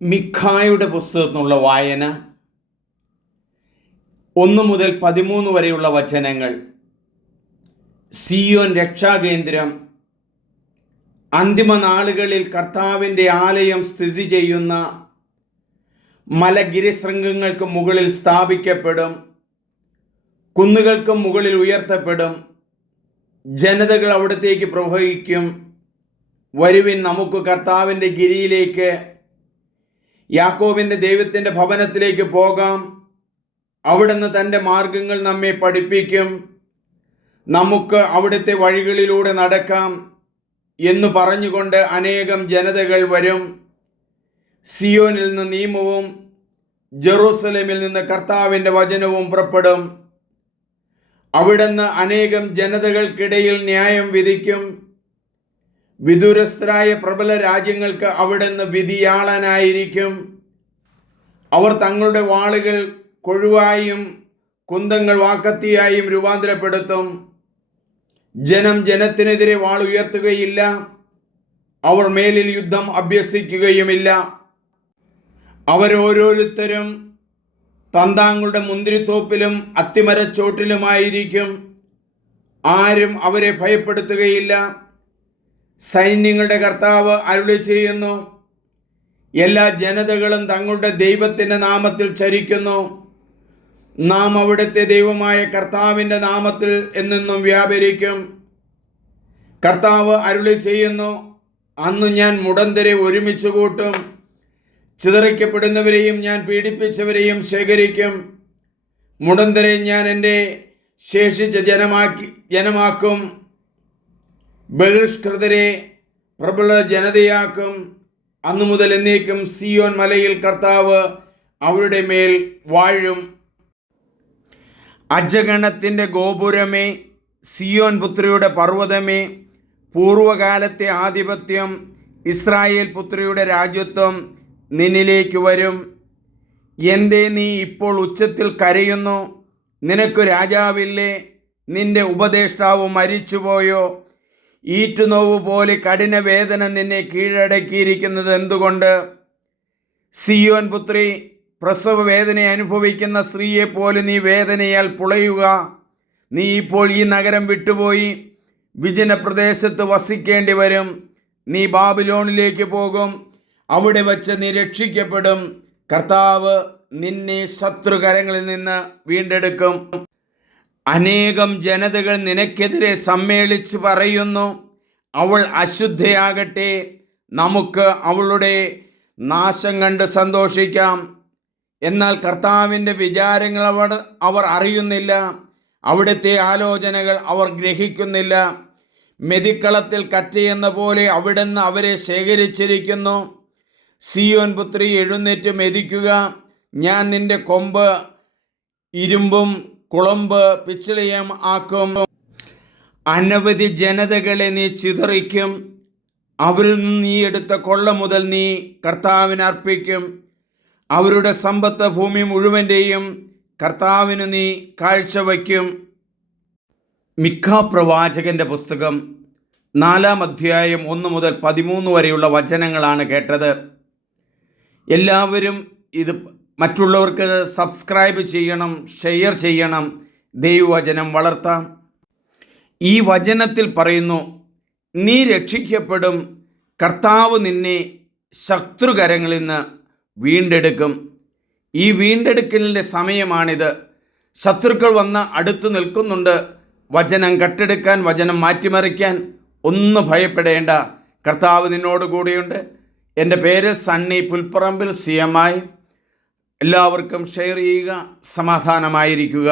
മിഖായുടെ പുസ്തകത്തിൽ നിന്നുള്ള വായന 1 മുതൽ 13 വരെയുള്ള വചനങ്ങൾ. സിയോൻ രക്ഷാകേന്ദ്രം. അന്തിമ നാളുകളിൽ കർത്താവിൻ്റെ ആലയം സ്ഥിതി ചെയ്യുന്ന മലഗിരിശൃംഗങ്ങൾക്ക് മുകളിൽ സ്ഥാപിക്കപ്പെടും, കുന്നുകൾക്ക് മുകളിൽ ഉയർത്തപ്പെടും. ജനതകൾ അവിടത്തേക്ക് പ്രവഹിക്കും. വരുവിൻ, നമുക്ക് കർത്താവിൻ്റെ ഗിരിയിലേക്ക്, യാക്കോബിൻ്റെ ദൈവത്തിൻ്റെ ഭവനത്തിലേക്ക് പോകാം. അവിടുന്ന് തൻ്റെ മാർഗങ്ങൾ നമ്മെ പഠിപ്പിക്കും. നമുക്ക് അവിടുത്തെ വഴികളിലൂടെ നടക്കാം എന്ന് പറഞ്ഞുകൊണ്ട് അനേകം ജനതകൾ വരും. സിയോനിൽ നിന്ന് നിയമവും ജെറൂസലേമിൽ നിന്ന് കർത്താവിൻ്റെ വചനവും പുറപ്പെടും. അവിടുന്ന് അനേകം ജനതകൾക്കിടയിൽ ന്യായം വിധിക്കും. വിദൂരസ്ഥരായ പ്രബല രാജ്യങ്ങൾക്ക് അവിടുന്ന് വിധിയാളനായിരിക്കും. അവർ തങ്ങളുടെ വാളുകൾ കൊഴുവായും കുന്തങ്ങൾ വാക്കത്തിയായും രൂപാന്തരപ്പെടുത്തും. ജനം ജനത്തിനെതിരെ വാൾ ഉയർത്തുകയില്ല. അവർ മേലിൽ യുദ്ധം അഭ്യസിക്കുകയുമില്ല. അവരോരോരുത്തരും തന്താങ്ങളുടെ മുന്തിരിത്തോപ്പിലും അത്തിമരച്ചോട്ടിലുമായിരിക്കും. ആരും അവരെ ഭയപ്പെടുത്തുകയില്ല. സൈന്യങ്ങളുടെ കർത്താവ് അരുളി ചെയ്യുന്നു, എല്ലാ ജനതകളും തങ്ങളുടെ ദൈവത്തിൻ്റെ നാമത്തിൽ ചരിക്കുന്നു. നാം അവിടുത്തെ ദൈവമായ കർത്താവിൻ്റെ നാമത്തിൽ എന്നെന്നും വ്യാപരിക്കും. കർത്താവ് അരുളി ചെയ്യുന്നു, അന്ന് ഞാൻ മുടന്തരെ ഒരുമിച്ച് കൂട്ടും, ചിതറിക്കപ്പെടുന്നവരെയും ഞാൻ പീഡിപ്പിച്ചവരെയും ശേഖരിക്കും. മുടന്തരെ ഞാൻ എൻ്റെ ശേഷിച്ച ജനമാക്കും, ബഹിഷ്കൃതരെ പ്രബല ജനതയാക്കും. അന്നു മുതൽ എന്നേക്കും സിയോൻ മലയിൽ കർത്താവ് അവരുടെ മേൽ വാഴും. അജഗണത്തിൻ്റെ ഗോപുരമേ, സിയോൻ പുത്രിയുടെ പർവ്വതമേ, പൂർവകാലത്തെ ആധിപത്യം, ഇസ്രായേൽ പുത്രിയുടെ രാജ്യത്വം നിന്നിലേക്ക് വരും. എന്തേ നീ ഇപ്പോൾ ഉച്ചത്തിൽ കരയുന്നു? നിനക്ക് രാജാവില്ലേ? നിന്റെ ഉപദേഷ്ടാവ് മരിച്ചുപോയോ? ഈറ്റുനോവ് പോലെ കഠിന വേദന നിന്നെ കീഴടക്കിയിരിക്കുന്നത് എന്തുകൊണ്ട്? സിയോൻ പുത്രി, പ്രസവ വേദന അനുഭവിക്കുന്ന സ്ത്രീയെപ്പോലെ നീ വേദനയാൽ പുളയുക. നീ ഇപ്പോൾ ഈ നഗരം വിട്ടുപോയി വിജന പ്രദേശത്ത് വസിക്കേണ്ടി വരും. നീ ബാബിലോണിലേക്ക് പോകും. അവിടെ വച്ച് നീ രക്ഷിക്കപ്പെടും. കർത്താവ് നിന്നെ ശത്രുകരങ്ങളിൽ നിന്ന് വീണ്ടെടുക്കും. അനേകം ജനതകൾ നിനക്കെതിരെ സമ്മേളിച്ച് പറയുന്നു, അവൾ അശുദ്ധയാകട്ടെ, നമുക്ക് അവളുടെ നാശം കണ്ട് സന്തോഷിക്കാം. എന്നാൽ കർത്താവിൻ്റെ വിചാരങ്ങൾ അവർ അറിയുന്നില്ല, അവിടുത്തെ ആലോചനകൾ അവർ ഗ്രഹിക്കുന്നില്ല. മെതിക്കളത്തിൽ കറ്റയെന്ന പോലെ അവിടുന്ന് അവരെ ശേഖരിച്ചിരിക്കുന്നു. സിയോൻ പുത്രി, എഴുന്നേറ്റ് മെതിക്കുക. ഞാൻ നിന്റെ കൊമ്പ് ഇരുമ്പും കുളമ്പ് പിച്ചളയും ആക്കും. അനവധി ജനതകളെ നീ ചിതറിക്കും. അവരിൽ നിന്ന് നീ എടുത്ത കൊള്ള മുതൽ നീ കർത്താവിന് അർപ്പിക്കും. അവരുടെ സമ്പത്ത് ഭൂമി മുഴുവൻ്റെയും കർത്താവിന് നീ കാഴ്ചവയ്ക്കും. മിഖാ പ്രവാചകന്റെ പുസ്തകം 4-ാം അധ്യായം 1 മുതൽ 13 വരെയുള്ള വചനങ്ങളാണ് കേട്ടത്. എല്ലാവരും ഇത് മറ്റുള്ളവർക്ക് സബ്സ്ക്രൈബ് ചെയ്യണം, ഷെയർ ചെയ്യണം, ദൈവവചനം വളർത്താം. ഈ വചനത്തിൽ പറയുന്നു, നീ രക്ഷിക്കപ്പെടും. കർത്താവ് നിന്നെ ശത്രുകരങ്ങളിൽ നിന്ന് വീണ്ടെടുക്കും. ഈ വീണ്ടെടുക്കലിൻ്റെ സമയമാണിത്. ശത്രുക്കൾ വന്ന് അടുത്ത് നിൽക്കുന്നുണ്ട്. വചനം കട്ടെടുക്കാൻ, വചനം മാറ്റിമറിക്കാൻ ഒന്നും ഭയപ്പെടേണ്ട. കർത്താവ് നിന്നോട് കൂടെയുണ്ട്. എൻ്റെ പേര് സണ്ണി പുൽപ്പറമ്പിൽ CMI. എല്ലാവർക്കും ഷെയർ ചെയ്യുക. സമാധാനമായിരിക്കുക.